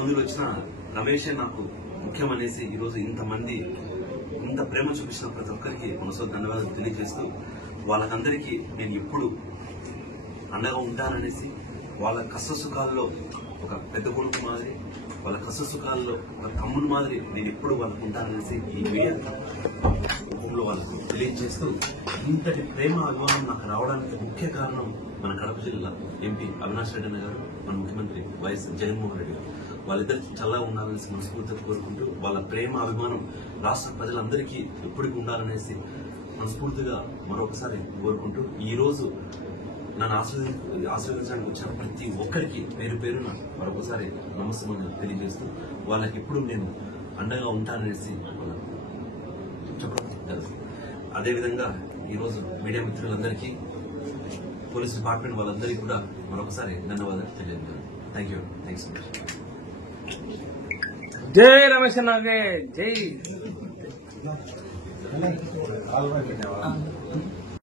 మందిలో వచ్చిన రమేషే నాకు ముఖ్యమనేసి ఈరోజు ఇంతమంది ఇంత ప్రేమ చూపించిన ప్రతి ఒక్కరికి మనసు ధన్యవాదాలు తెలియజేస్తూ వాళ్ళకందరికీ నేను ఎప్పుడు అండగా ఉంటాననేసి వాళ్ళ కష్ట సుఖాల్లో ఒక పెద్ద కొడుకు మాదిరి, వాళ్ళ కష్ట సుఖాల్లో ఒక తమ్ముడు మాదిరి నేను ఎప్పుడు వాళ్ళకు ఉంటాననేసి ఈ మీడియా రూపంలో వాళ్ళకు తెలియజేస్తూ ఇంతటి ప్రేమ అభిమానం నాకు రావడానికి ముఖ్య కారణం మన కడప జిల్లా ఎంపీ అవినాష్ రెడ్డి గారు, మన ముఖ్యమంత్రి వైఎస్ జగన్మోహన్ రెడ్డి గారు. వాళ్ళిద్దరు చల్లగా ఉండాలనేసి మనస్ఫూర్తిగా కోరుకుంటూ వాళ్ళ ప్రేమ అభిమానం రాష్ట్ర ప్రజలందరికీ ఎప్పటికీ ఉండాలనేసి మనస్ఫూర్తిగా మరొకసారి కోరుకుంటూ ఈ రోజు నన్ను ఆశీర్వదించడానికి వచ్చిన ప్రతి ఒక్కరికి పేరు పేరున మరొకసారి నమస్కారం తెలియజేస్తూ వాళ్ళకి ఎప్పుడు నేను అండగా ఉంటాననేసి చెప్పడం జరుగుతుంది. అదేవిధంగా ఈరోజు మీడియా మిత్రులందరికీ, పోలీస్ డిపార్ట్మెంట్ వాళ్ళందరికీ కూడా మరొకసారి ధన్యవాదాలు తెలియజేస్తాను. Thanks so much. జై రమేష్ అన్నకే జై.